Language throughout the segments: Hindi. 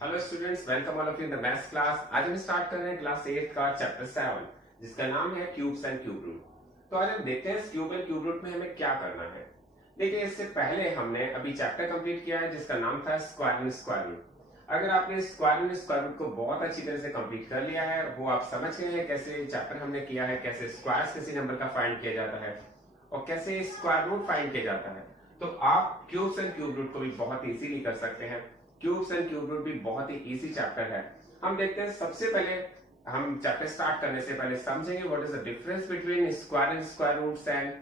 Hello students, welcome all of you in the maths class. आज हम स्टार्ट कर रहे हैं क्लास 8 का चैप्टर 7 जिसका नाम है क्यूब्स एंड क्यूब रूट। तो आज हम देखते हैं इस क्यूब एंड क्यूब रूट में हमें क्या करना है। देखिए, इससे पहले हमने अभी चैप्टर कंप्लीट किया है जिसका नाम था स्क्वायर एंड स्क्वायर रूट। अगर आपने स्क्वायर एंड स्क्वायर रूट को बहुत अच्छी तरह से कंप्लीट कर लिया है, वो आप समझ गए हैं कैसे चैप्टर हमने किया है, कैसे स्क्वायर्स किसी नंबर का फाइंड किया जाता है और कैसे स्क्वायर रूट फाइंड किया जाता है, तो आप क्यूब्स एंड क्यूब रूट को भी बहुत इजीली कर सकते हैं। क्यूब्स एंड क्यूब रूट भी बहुत ही इजी चैप्टर है। हम देखते हैं, सबसे पहले हम चैप्टर स्टार्ट करने से पहले समझेंगे what is the difference between square and square roots and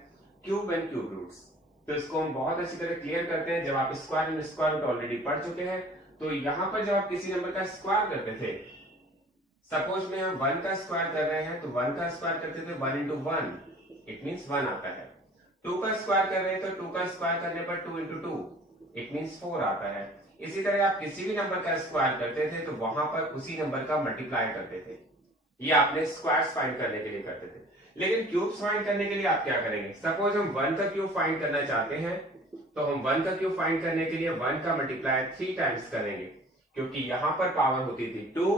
cube roots. तो इसको हम बहुत अच्छी तरह क्लियर करते हैं। जब आप square and square root already पढ़ चुके हैं, तो यहाँ पर जब आप किसी नंबर का स्क्वायर करते थे, सपोज में हम 1 का स्क्वायर कर रहे हैं, तो 1 का स्क्वायर करते थे 1 इंटू 1, इट मीन्स 1 आता है। 2 का स्क्वायर कर रहे हैं तो 2 का स्क्वायर करने पर 2 इंटू 2, इट मीन्स 4 आता है। इसी तरह आप किसी भी नंबर का स्क्वायर करते थे तो वहां पर उसी नंबर का मल्टीप्लाई करते थे। ये आपने स्क्वायर्स फाइंड करने के लिए करते थे। लेकिन क्यूब्स फाइंड करने के लिए आप क्या करेंगे? सपोज हम 1 का क्यूब फाइंड करना चाहते हैं, तो हम 1 का क्यूब फाइंड करने के लिए 1 का मल्टीप्लाई 3 टाइम्स करेंगे, क्योंकि यहां पर पावर होती थी 2,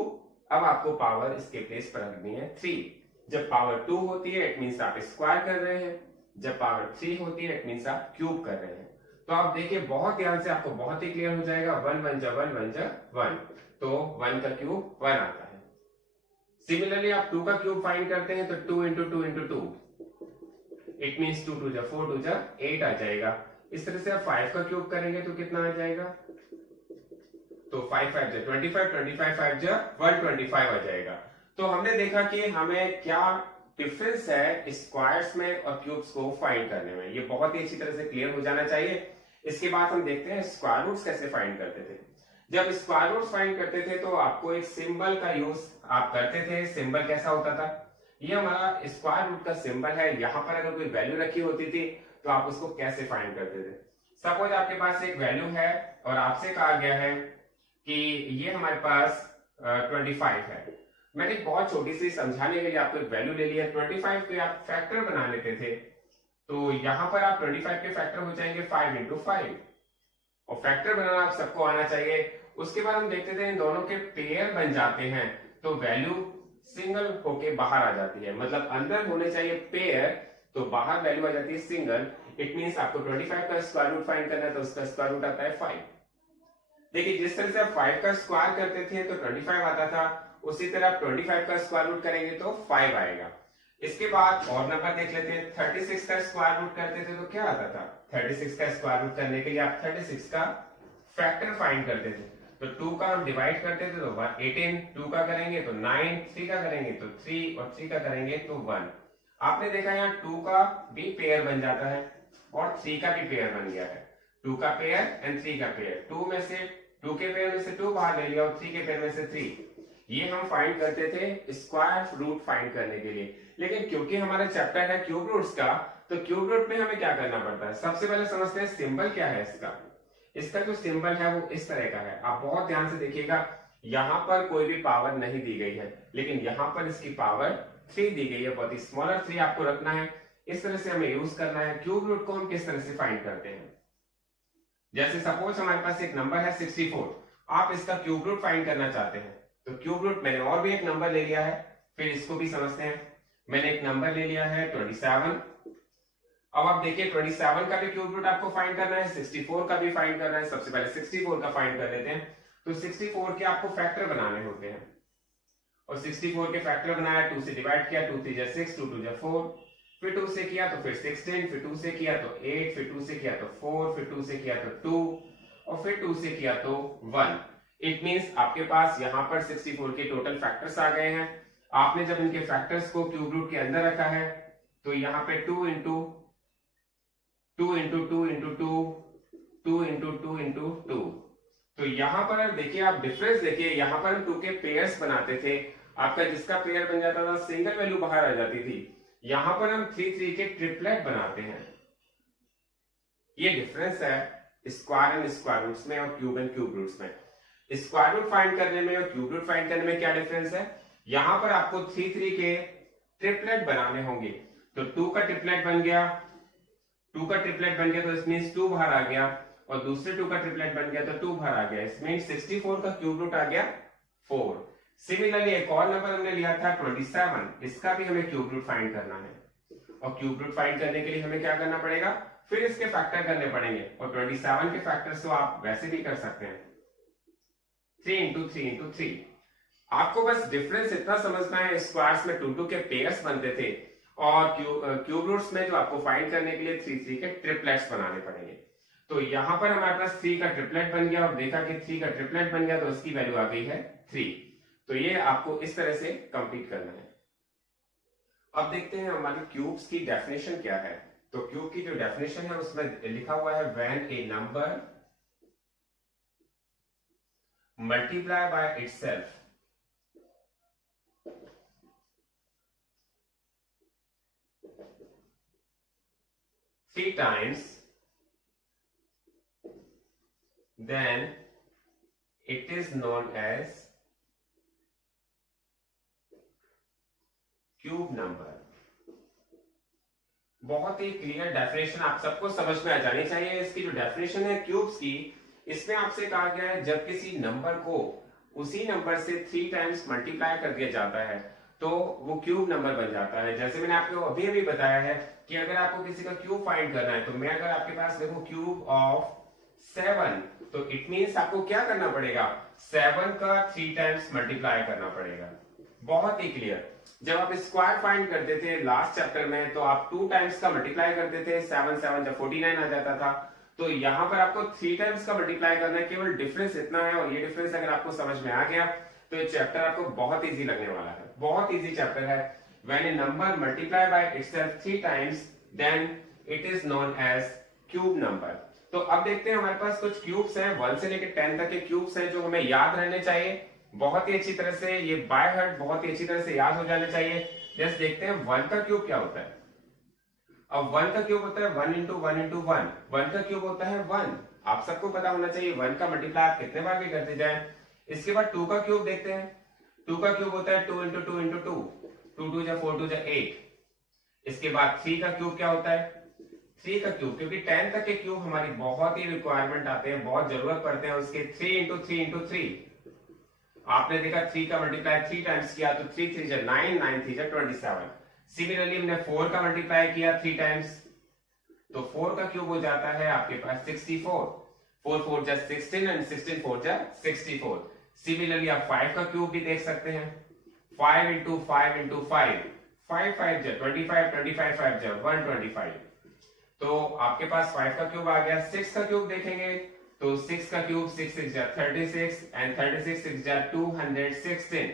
अब आपको पावर इसके प्लेस पर रखनी है 3। जब पावर 2 होती है इट मीन्स आप स्क्वायर कर रहे हैं, जब पावर 3 होती है इट मीन्स आप क्यूब कर रहे हैं। तो आप देखिए, बहुत ध्यान से, आपको बहुत ही क्लियर हो जाएगा। 1 1 जा 1 1 जा 1, तो 1 का क्यूब 1 आता है। सिमिलरली आप 2 का क्यूब फाइंड करते हैं तो 2 इंटू 2 इंटू 2, इट मीन्स 2 2 जा 4 2 जा 8 आ जाएगा। इस तरह से आप 5 का क्यूब करेंगे तो कितना आ जाएगा? तो 5 5 जा 25, 25 5 जा 125 आ जाएगा। तो हमने देखा कि हमें क्या डिफरेंस है स्क्वायर्स में और क्यूब्स को फाइंड करने में। ये बहुत ही अच्छी तरह से क्लियर हो जाना चाहिए। इसके बाद हम देखते हैं स्क्वायर रूट्स कैसे फाइंड करते थे। जब स्क्वायर रूट्स फाइंड करते थे तो आपको एक सिंबल का यूज आप करते थे। सिंबल कैसा होता था? ये हमारा स्क्वायर रूट का सिंबल है। यहाँ पर अगर कोई वैल्यू रखी होती थी तो आप उसको कैसे फाइंड करते थे? सपोज आपके पास एक वैल्यू है और आपसे कहा गया है कि ये हमारे पास 25 है। मैंने बहुत छोटी सी समझाने के लिए आपको एक वैल्यू ले लिया। 25 को आप फैक्टर बना लेते थे, तो यहां पर आप 25 के फैक्टर हो जाएंगे 5 इंटू 5, और फैक्टर बनाना आप सबको आना चाहिए। उसके बाद हम देखते थे इन दोनों के पेयर बन जाते हैं तो वैल्यू सिंगल होके बाहर आ जाती है। मतलब अंदर होने चाहिए पेयर, तो बाहर वैल्यू आ जाती है सिंगल। इट मीन्स आपको 25 का स्क्वायर रूट फाइंड करना है तो उसका स्क्वायर रूट आता है 5। देखिए, जिस तरह से आप 5 का स्क्वायर करते थे तो 25 आता था, उसी तरह आप 25 का स्क्वायर रूट करेंगे तो 5 आएगा। इसके बाद और नंबर देख लेते हैं। 36 का स्क्वायर रूट करते थे तो क्या आता था? 36 का स्क्वायर रूट करने के लिए आप 36 का फैक्टर फाइंड करते थे। तो 2 का हम डिवाइड करते थे तो 18, 2 का करेंगे तो 9, 3 का करेंगे तो 3 और 3 का करेंगे तो 1। आपने देखा यहाँ 2 का भी पेयर बन जाता है और 3 का भी पेयर बन गया है। 2 का पेयर एंड 3 का पेयर। 2 के पेयर में से 2 बाहर ले लिया और 3 के पेयर में से 3। ये हम फाइंड करते थे स्क्वायर रूट फाइंड करने के लिए। लेकिन क्योंकि हमारा चैप्टर है क्यूब रूट्स का, तो क्यूब रूट में हमें क्या करना पड़ता है? सबसे पहले समझते हैं सिंबल क्या है इसका। इसका जो सिंबल है वो इस तरह का है। आप बहुत ध्यान से देखिएगा, यहां पर कोई भी पावर नहीं दी गई है, लेकिन यहां पर इसकी पावर 3 दी गई है। बहुत ही स्मॉलर 3 आपको रखना है। इस तरह से हमें यूज करना है। क्यूब रूट को हम किस तरह से फाइंड करते हैं? जैसे सपोज हमारे पास एक नंबर है 64, आप इसका क्यूब रूट फाइंड करना चाहते हैं, तो क्यूब रूट मैंने और भी एक नंबर ले लिया है, फिर इसको भी समझते हैं। मैंने एक नंबर ले लिया है 27। अब आप देखिए 27 का भी क्यूब रूट आपको फाइंड करना है, 64 का भी फाइंड करना है। सबसे पहले 64 का फाइंड कर लेते हैं। तो 64 के आपको फैक्टर बनाने होते हैं, और 64 के फैक्टर बनाया, 2 से डिवाइड किया, 2 3 जा 6, 2 2 जा 4, फिर 2 से किया तो फिर 16, फिर 2 से किया तो 8, फिर 2 से किया तो 4, फिर 2 से किया तो 2, और फिर 2 से किया तो 1। इट मींस आपके पास यहाँ पर 64 के टोटल फैक्टर्स आ गए हैं। आपने जब इनके फैक्टर्स को क्यूब रूट के अंदर रखा है तो यहाँ पे 2 into 2 into 2 into 2, 2 into 2 into 2। तो यहाँ पर देखिए, आप डिफरेंस देखिए, यहाँ पर हम 2 के पेयर्स बनाते थे। आपका जिसका पेयर बन जाता था सिंगल वैल्यू बाहर आ जाती थी। यहां पर हम 3 3 के ट्रिपलेट बनाते हैं। ये डिफरेंस है स्क्वायर एंड स्क्वायर रूट्स में और क्यूब एंड क्यूब रूट्स में। स्क्वायर रूट फाइंड करने में और क्यूब रूट फाइंड करने में क्या डिफरेंस है? यहां पर आपको 3 3 के ट्रिपलेट बनाने होंगे। तो 2 का ट्रिपलेट बन गया, 2 का ट्रिपलेट बन गया तो इस मींस 2 बाहर आ गया। और दूसरे 2 का ट्रिपलेट बन गया तो 2 बाहर आ गया, इसमें 64 का क्यूब रूट आ गया 4। सिमिलरली एक और नंबर हमने लिया था 27, इसका भी हमें क्यूब रूट फाइंड करना है, और क्यूब रूट फाइंड करने के लिए हमें क्या करना पड़ेगा, फिर इसके फैक्टर करने पड़ेंगे, और 27 के फैक्टर्स तो आप वैसे भी कर सकते हैं, 3 इंटू 3 इंटू 3। आपको बस डिफरेंस इतना समझना है, स्क्वायर्स में 2 2 के पेयर्स बनते थे, और क्यूब रूट्स में जो आपको फाइंड करने के लिए 3 3 के ट्रिपलेट्स बनाने पड़ेंगे। तो यहां पर हमारे पास 3 का ट्रिपलेट बन गया, और देखा कि 3 का ट्रिपलेट बन गया तो इसकी वैल्यू आ गई है 3। तो ये आपको इस तरह से कंप्लीट करना है। अब देखते हैं हमारी क्यूब्स की डेफिनेशन क्या है। तो क्यूब की जो डेफिनेशन है उसमें लिखा हुआ है when a number multiply by itself three times, then it is known as cube number. बहुत ही क्लियर डेफिनेशन आप सबको समझ में आ जानी चाहिए। इसकी जो डेफिनेशन है क्यूब्स की, इसमें आपसे कहा गया है जब किसी नंबर को उसी नंबर से 3 टाइम्स मल्टीप्लाई कर दिया जाता है तो वो क्यूब नंबर बन जाता है। जैसे मैंने आपको अभी अभी बताया है कि अगर आपको किसी का क्यूब फाइंड करना है, तो मैं अगर आपके पास देखो क्यूब ऑफ 7, तो इट मींस आपको क्या करना पड़ेगा, 7 का 3 टाइम्स मल्टीप्लाई करना पड़ेगा। बहुत ही क्लियर। जब आप स्क्वायर फाइंड करते थे लास्ट चैप्टर में, तो आप 2 टाइम्स का मल्टीप्लाई करते थे, 7 7 जब 49 आ जाता था। तो यहां पर आपको 3 टाइम्स का मल्टीप्लाई करना है, केवल डिफरेंस इतना है, और ये डिफरेंस अगर आपको समझ में आ गया तो ये चैप्टर आपको बहुत इजी लगने वाला है। बहुत इजी चैप्टर है। When a number multiply by itself 3 times then it is known as cube number. तो अब देखते हैं हमारे पास कुछ क्यूब्स हैं, 1 से लेकर 10 तक के क्यूब्स हैं जो हमें याद रहने चाहिए बहुत ही अच्छी तरह से, ये बाय हार्ट बहुत ही अच्छी तरह से याद हो जाने चाहिए। जस्ट देखते हैं 1 का क्यूब क्या होता है। अब 1 का क्यूब होता है 1 इंटू 1 इंटू 1। 1 का क्यूब होता है 1, आप सबको पता होना चाहिए 1 का मल्टीप्लाई आप कितने बार भी करते जाएं। इसके बाद 2 का क्यूब देखते हैं। 2 का क्यूब होता है 2 इंटू 2 इंटू 2, 2 2 जा 4 2 जा 8। इसके बाद 3 का क्यूब क्या होता है, 3 का क्यूब, क्योंकि 10 तक के क्यूब हमारी बहुत ही रिक्वायरमेंट आते हैं, बहुत जरूरत पड़ते हैं उसके, 3 इंटू 3 इंटू 3। आपने देखा 3 का मल्टीप्लाई 3 टाइम्स किया तो 3 3 जा 9, 9 3 जा 27। सिमिलरली हमने 4 का मल्टीप्लाई किया 3 टाइम्स, तो 4 का क्यूब हो जाता है आपके पास 64। 4 4 जा 16 एंड 16 4 जा 64। सिमिलरली आप 5 का क्यूब भी देख सकते हैं, 5 इंटू 5 इंटू 5, 5 5 जा 25, 25 5 जा 125। तो आपके पास 5 का क्यूब आ गया। 6 का क्यूब देखेंगे तो 6 का क्यूब 6 6 जा 36 एंड 36 6 जा 216।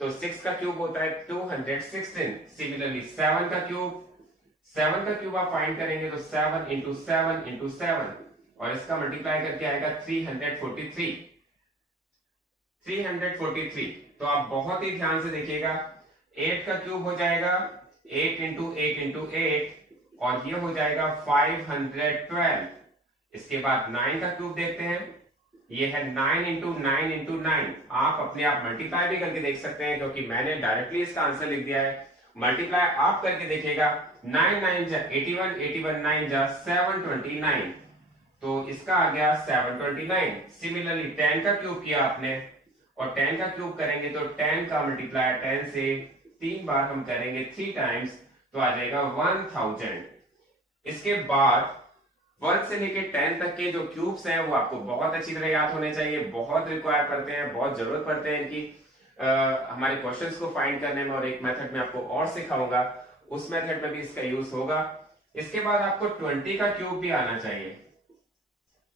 तो 6 का क्यूब होता है 216। सिमिलरली 7 का क्यूब आप फाइंड करेंगे तो 7 इंटू 7 इंटू 7, और इसका मल्टीप्लाई करके आएगा 343। 343। तो आप बहुत ही ध्यान से देखिएगा। 8 का क्यूब हो जाएगा 8 इंटू 8 इंटू 8, और ये हो जाएगा 512। इसके बाद 9 का क्यूब देखते हैं, ये है 9 इंटू 9 इंटू 9। आप अपने आप मल्टीप्लाई भी करके देख सकते हैं, क्योंकि मैंने डायरेक्टली इसका आंसर लिख दिया है। मल्टीप्लाई आप करके देखिएगा, 9 9 जा 81, 81 9 जा 729। तो इसका आ गया 729। सिमिलरली 10 का क्यूब किया आपने, और 10 का क्यूब करेंगे तो 10 का मल्टीप्लाई 10 से 3 बार हम करेंगे 3 टाइम्स, तो आ जाएगा 1000। इसके बाद 1 से लेके 10 तक के जो क्यूब्स हैं वो आपको बहुत अच्छी तरह याद होने चाहिए, बहुत रिक्वायर करते हैं, बहुत जरूरत पड़ते हैं इनकी हमारे क्वेश्चंस को फाइंड करने में। और एक मेथड में आपको और सिखाऊंगा, उस मेथड में भी इसका यूज होगा। इसके बाद आपको 20 का क्यूब भी आना चाहिए।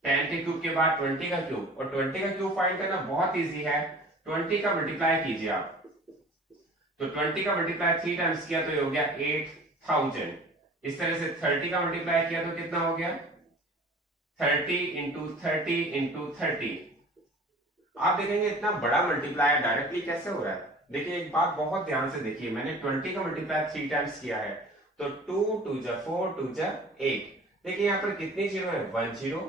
10 के क्यूब के बाद 20 का क्यूब, और 20 का क्यूब फाइंड करना बहुत ईजी है। 20 का मल्टीप्लाई कीजिए आप, तो 20 का मल्टीप्लाई 3 टाइम्स किया तो ये हो गया 8000। इस तरह से 30 का मल्टीप्लाई किया तो कितना हो गया 30 इंटू 30 इंटू 30। आप देखेंगे इतना बड़ा मल्टीप्लाई डायरेक्टली कैसे हो रहा है। देखिए एक बात बहुत ध्यान से देखिए, मैंने 20 का मल्टीप्लाई 3 टाइम्स किया है, तो 2 2 जा 4 2 जा 8। देखिए यहाँ पर कितनी जीरो है, 1 0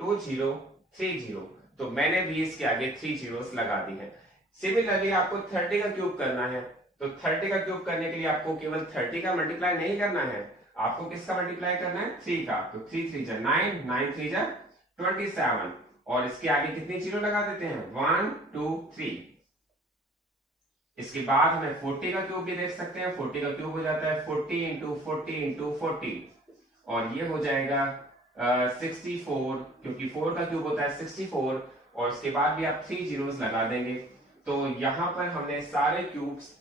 2 0 3 0। तो मैंने भी इसके आगे 3 जीरोस लगा दी है। सिमिलरली आपको 30 का क्यूब करना है, तो 30 का क्यूब करने के लिए आपको केवल 30 का मल्टीप्लाई नहीं करना है, आपको किसका मल्टीप्लाई करना है, 3 का। तो 3 3 जा 9, 9 3 जा 27 और इसके आगे कितनी जीरो लगा देते हैं 1 2 3। इसके बाद हमें 40 का क्यूब भी देख सकते हैं। 40 का क्यूब हो जाता है 40 इंटू 40 इंटू 40 और ये हो जाएगा 64 क्योंकि 4 का क्यूब होता है 64 और उसके बाद भी आप 3 जीरोस लगा देंगे। तो यहाँ पर हमने सारे क्यूब्स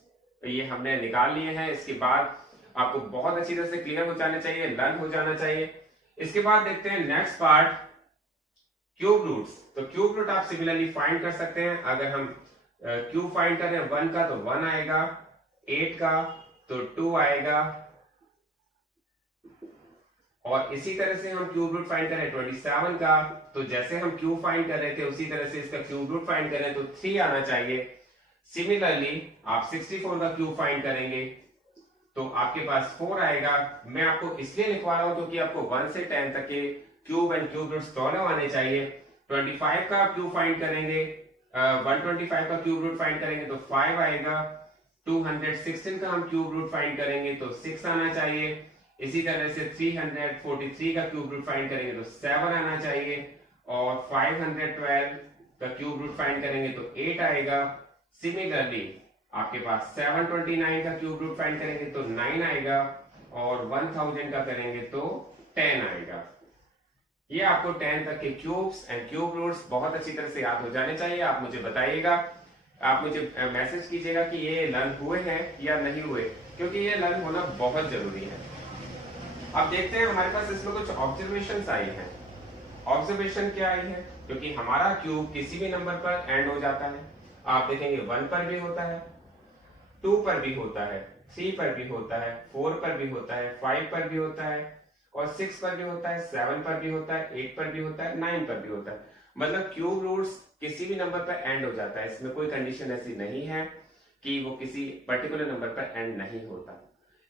ये हमने निकाल लिए हैं। इसके बाद आपको बहुत अच्छी तरह से क्लियर हो जाना चाहिए, लर्न हो जाना चाहिए। इसके बाद देखते हैं नेक्स्ट पार्ट क्यूब रूट्स। तो क्यूब रूट आप सिमिलरली फाइंड कर सकते हैं। अगर हम क्यूब फाइंड करें 1 का तो 1 आएगा, 8 का तो 2 आएगा और इसी तरह से हम क्यूब रूट फाइंड करें 27 का तो जैसे हम क्यूब फाइंड कर रहे थे उसी तरह से इसका क्यूब रूट फाइंड करें तो 3 आना चाहिए। सिमिलरली आप 64 का क्यूब फाइंड करेंगे तो आपके पास 4 आएगा। मैं आपको इसलिए लिखवा रहा हूं क्योंकि आपको 1 से 10 तक के क्यूब एंड क्यूब रूट्स दोनों आने चाहिए। 25 का क्यूब फाइंड करेंगे 125 का क्यूब रूट फाइंड करेंगे तो 5 आएगा। 216 का हम क्यूब रूट फाइंड करेंगे तो 6 आना चाहिए। इसी तरह से 343 का क्यूब रूट फाइंड करेंगे तो 7 आना चाहिए और 512 का क्यूब रूट फाइंड करेंगे तो 8 आएगा। सिमिलरली आपके पास 729 का क्यूब रूट फाइंड करेंगे तो 9 आएगा और 1000 का करेंगे तो 10 आएगा। ये आपको 10 तक के क्यूब्स एंड क्यूब रूट्स बहुत अच्छी तरह से याद हो जाने चाहिए। आप मुझे बताइएगा, आप मुझे मैसेज कीजिएगा कि ये लर्न हुए हैं या नहीं हुए, क्योंकि ये लर्न होना बहुत जरूरी है। अब देखते हैं हमारे पास इसमें कुछ ऑब्जर्वेशंस आई हैं। ऑब्जर्वेशन क्या आई है, क्योंकि हमारा क्यूब किसी भी नंबर पर एंड हो जाता है। आप देखेंगे 1 पर भी होता है, 2 पर भी होता है, 3 पर भी होता है, 4 पर भी होता है, 5 पर भी होता है और 6 पर भी होता है, 7 पर भी होता है, 8 पर भी होता है, 9 पर भी होता है। मतलब क्यूब रूट्स किसी भी नंबर पर एंड हो जाता है। इसमें कोई कंडीशन ऐसी नहीं है कि वो किसी पर्टिकुलर नंबर पर एंड नहीं होता।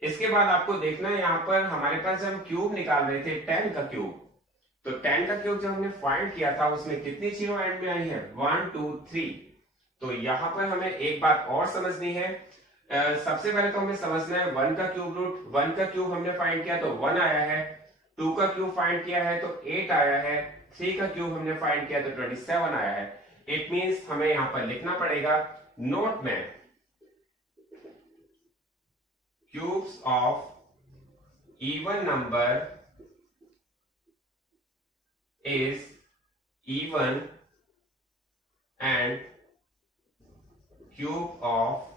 इसके बाद आपको देखना है यहाँ पर हमारे पास जब हम क्यूब निकाल रहे थे 10 का क्यूब, तो 10 का क्यूब जब हमने फाइंड किया था उसमें कितनी जीरो एंड में आई है 1 2 3। तो यहाँ पर हमें एक बात और समझनी है। सबसे पहले तो हमें समझना है 1 का क्यूब रूट। 1 का क्यूब हमने फाइंड किया तो 1 आया है, 2 का क्यूब फाइंड किया है तो 8 आया है, 3 का क्यूब हमने फाइंड किया तो 27 आया है। इट मींस हमें यहां पर लिखना पड़ेगा नोट में cubes of even number is even and cube of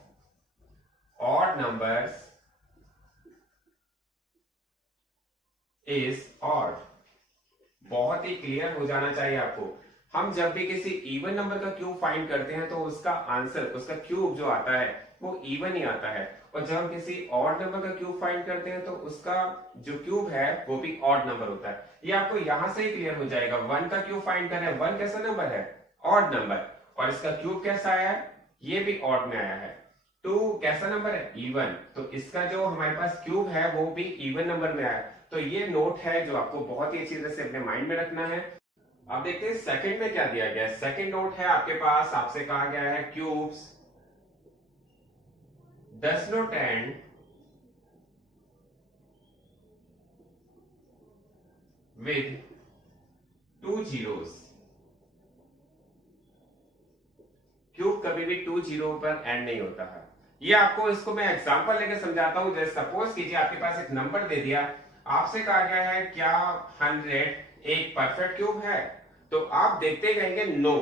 odd numbers is odd। बहुत ही क्लियर हो जाना चाहिए आपको। हम जब भी किसी इवन नंबर का क्यूब फाइंड करते हैं तो उसका आंसर, उसका क्यूब जो आता है वो इवन ही आता है, और जब हम किसी ऑड नंबर का क्यूब फाइंड करते हैं तो उसका जो क्यूब है वो भी ऑड नंबर होता है। ये आपको यहां से ही क्लियर हो जाएगा। 1 का क्यूब फाइंड करें, 1 कैसा नंबर है ऑड नंबर, और इसका क्यूब कैसा आया है ये भी ऑड में आया है। 2 कैसा नंबर है इवन, तो इसका जो हमारे पास क्यूब है वो भी इवन नंबर में आया। तो ये नोट है जो आपको बहुत ही अच्छी तरह से अपने माइंड में रखना है। अब देखते हैं सेकंड में क्या दिया गया है। सेकंड नोट है आपके पास, आपसे कहा गया है cubes does not and with 2 zeros. Cube कभी भी 2 जीरो पर एंड नहीं होता है। ये आपको, इसको मैं एग्जांपल लेके समझाता हूं। जैसे सपोज कीजिए आपके पास एक नंबर दे दिया, आपसे कहा गया है क्या 100 एक परफेक्ट क्यूब है, तो आप देखते कहेंगे नो।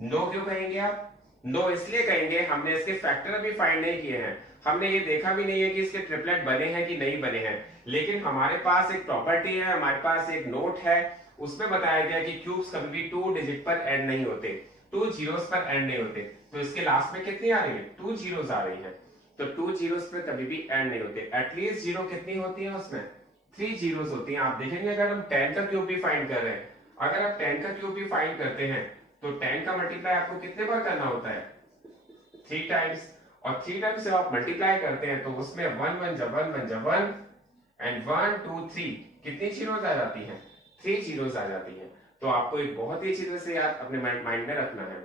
नो क्यों कहेंगे आप? नो इसलिए कहेंगे हमने इसके फैक्टर अभी फाइंड नहीं किए हैं, हमने ये देखा भी नहीं है कि इसके ट्रिपलेट बने हैं कि नहीं बने हैं। लेकिन हमारे पास एक प्रॉपर्टी है, हमारे पास एक नोट है, उसमें बताया गया कि क्यूब्स कभी भी 2 डिजिट पर एंड नहीं होते, 2 जीरोस पर एंड नहीं होते। तो इसके लास्ट में कितनी आ रही है 2 जीरोस आ रही है। तो 2 जीरोस पर कभी भी एंड नहीं होते। एटलीस्ट जीरो कितनी होती है उसमें 3 जीरोस होती हैं। आप देखेंगे अगर हम 10 का क्यूब भी फाइंड कर रहे हैं, अगर आप 10 का क्यूब भी फाइंड करते हैं तो 10 का मल्टीप्लाई आपको कितने बार करना होता है 3 टाइम्स, और 3 टाइम्स जब आप मल्टीप्लाई करते हैं तो उसमें 1 1 जब 1 1 जब 1 एंड 1 2 3 कितनी जीरोस आ जाती हैं 3 जीरोस आ जाती हैं। तो आपको एक बहुत ही अच्छी तरह से याद अपने माइंड में रखना है।